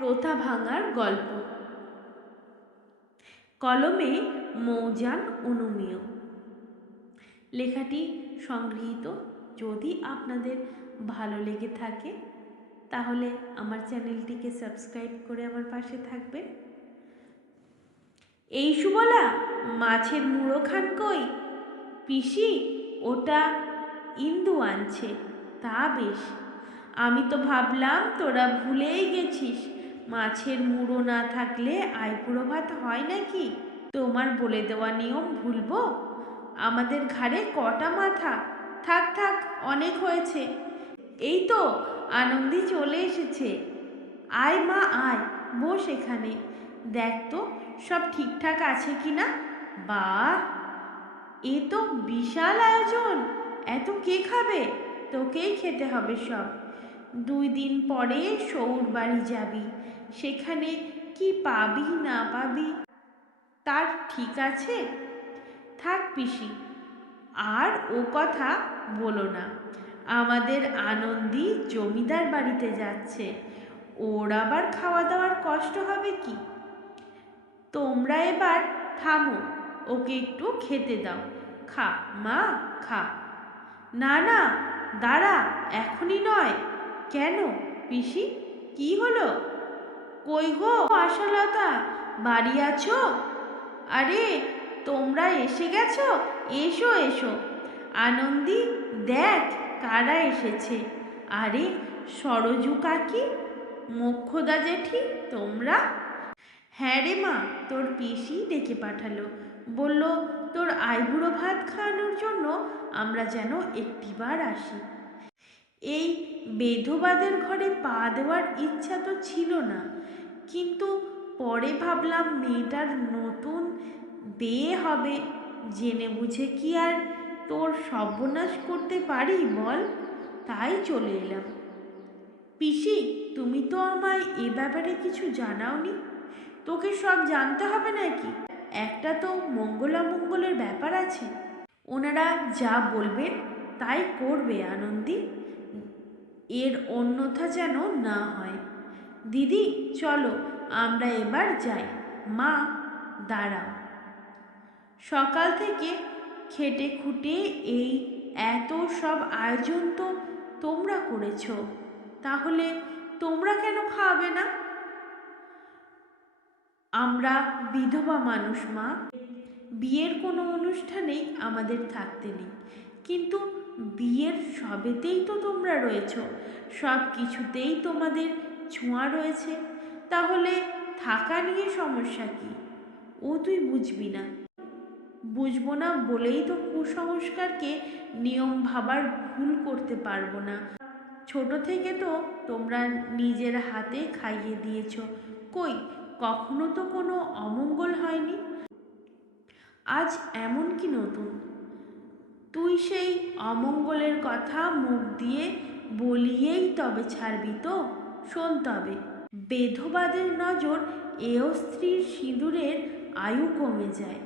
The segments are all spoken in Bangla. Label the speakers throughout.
Speaker 1: ওথা ভাঙার গল্প। কলমে মৌজান অনুমেয়। লেখাটি সংগৃহীত। যদি আপনাদের ভালো লেগে থাকে, তাহলে আমার চ্যানেলটিকে সাবস্ক্রাইব করে আমার পাশে থাকবেন। এই সুবলা, মাছের মুড়ো খান কই? পিসি, ওটা ইন্দু আনছে, তা বেশ। আমি তো ভাবলাম তোরা ভুলেই গেছিস। মাছের মুড়ো না থাকলে আইপুরো ভাত হয় নাকি? তোমার বলে দেওয়া নিয়ম ভুলবো? আমাদের ঘাড়ে কটা মাথা? থাক থাক, অনেক হয়েছে। এই তো, আনন্দি চলে এসেছে। আয় মা, আয়, বস এখানে। দেখ তো, সব ঠিকঠাক আছে কি না বাহ! এ তো বিশাল আয়োজন। এত কে খাবে? তোকেই খেতে হবে সব। দুই দিন পরে সৌর বাড়ি যাবি। সেখানে কি পাবি না পাবি? তার ঠিক আছে? থাক পিসি, আর ও কথা বলো না। আমাদের আনন্দি জমিদার বাড়িতে যাচ্ছে। ওর আবার খাওয়া দাওয়ার কষ্ট হবে কি? তোমরা এবার থামো, ওকে একটু খেতে দাও। খা, মা, খা। না না, দাঁড়া, এখনই নয়। কেন? পিসি, কি হলো? কই গো, আশালতা, বাড়ি আছো? আরে, তোমরা এসে গেছো? এসো এসো। আনন্দি, দেখ কারা এসেছে। আরে, সরজু কাকি? মোক্ষদা জেঠি, তোমরা? হ্যাঁ রে মা, তোর পিসি ডেকে পাঠালো। বলল, তোর আইবুড়ো ভাত খাওয়ানোর জন্য আমরা যেন একটিবার আসি। এই বেধবাদের ঘরে পা দেওয়ার ইচ্ছা তো ছিল না। কিন্তু পরে ভাবলাম মেয়েটার নতুন বিয়ে হবে, জেনে বুঝে কি আর তোর সর্বনাশ করতে পারি বল? তাই চলে এলাম। পিসি, তুমি তো আমায় এ ব্যাপারে কিছু জানাওনি? তোকে সব জানতে হবে নাকি? একটা তো মঙ্গলামঙ্গলের ব্যাপার আছে। ওনারা যা বলবেন, তাই করবে আনন্দী। এর অন্যথা যেন না হয়। দিদি, চলো, আমরা এবার যাই। মা, দাঁড়াও। সকাল থেকে খেটে খুঁটে এই এত সব আয়োজন তো তোমরা করেছ। তাহলে তোমরা কেন খাওয়াবে না? আমরা বিধবা মানুষ, মা। বিয়ের কোনো অনুষ্ঠানেই আমাদের থাকতে নেই। কিন্তু বিয়ের সবেতেই তো তোমরা রয়েছ, সব কিছুতেই তোমাদের ছোঁয়া রয়েছে। তাহলে থাকা নিয়ে সমস্যা কি? ও তুই বুঝবি না। বুঝব না বলেই তো কুসংস্কারকে নিয়ম ভাবার ভুল করতে পারব না। ছোট থেকে তো তোমরা নিজের হাতে খাইয়ে দিয়েছ। কই, কখনো তো কোনো অমঙ্গল হয়নি? আজ এমন কি নতুন? তুই সেই অমঙ্গলের কথা মুখ দিয়ে বলিয়েই তবে ছাড়বি তো? শোন তবে, বেধবাদের নজর এও স্ত্রীর সিঁদুরের আয়ু কমে যায়।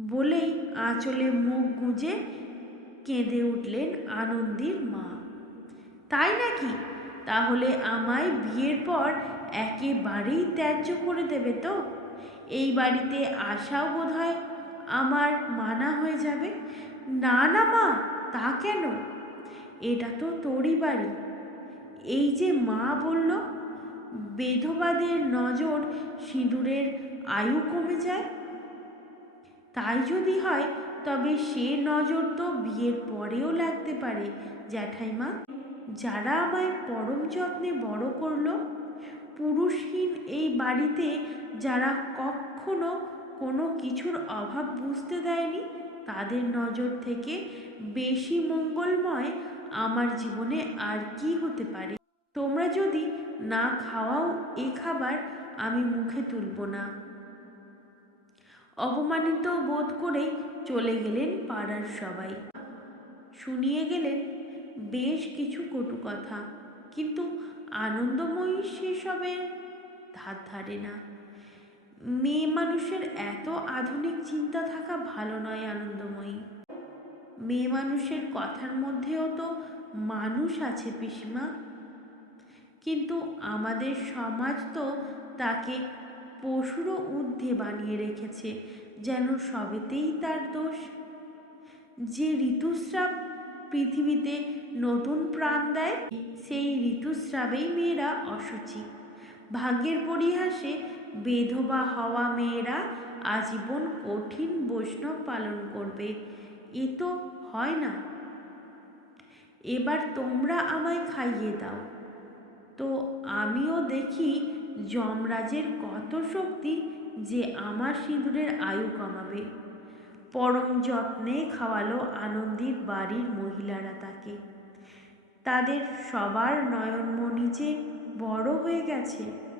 Speaker 1: বলেই আঁচলে মুখ গুঁজে কেঁদে উঠলেন আনন্দীর মা। তাই নাকি? তাহলে আমায় বিয়ের পর একেবারেই ত্যায্য করে দেবে তো? এই বাড়িতে আসাও বোধ হয় আমার মানা হয়ে যাবে? না না মা, তা কেন? এটা তো তোরই বাড়ি। এই যে মা বলল, বেধবাদের নজর সিঁদুরের আয়ু কমে যায়? তাই যদি হয়, তবে সে নজর তো বিয়ের পরেও লাগতে পারে, জ্যাঠাইমা। যারা আমায় পরম যত্নে বড় করল, পুরুষহীন এই বাড়িতে যারা কখনো কোনো কিছুর অভাব বুঝতে দেয়নি? তাদের নজর থেকে বেশি মঙ্গলময় আমার জীবনে আর কি হতে পারে? তোমরা যদি না খাওয়াও এ খাবার, আমি মুখে তুলব না। অপমানিত বোধ করেই চলে গেলেন পাড়ার সবাই। শুনিয়ে গেলেন, বেশ কিছু কটু কথা, কিন্তু আনন্দময়ী সেসবের ধার ধারে না। মেয়ে মানুষের এত আধুনিক চিন্তা থাকা ভালো নয় আনন্দময়ী। মেয়ে মানুষের কথার মধ্যেও তো মানুষ আছে পিসিমা। কিন্তু আমাদের সমাজ তো তাকে পশুরও ঊর্ধ্বে বানিয়ে রেখেছে, যেন সবেতেই তার দোষ। যে ঋতুস্রাব পৃথিবীতে নতুন প্রাণ দেয়, সেই ঋতুস্রাবেই মেয়েরা অসুচি। ভাগ্যের পরিহাসে বেধবা হওয়া মেয়েরা আজীবন কঠিন বৈষ্ণব পালন করবে। এ তো হয় না। এবার তোমরা আমায় খাইয়ে দাও। তো আমিও দেখি যমরাজের কত শক্তি যে আমার সিঁদুরের আয়ু কমাবে। পরম যত্নে খাওয়ালো আনন্দির বাড়ির মহিলারা তাকে। তাদের সবার নয়নমণি যে বড় হয়ে গেছে।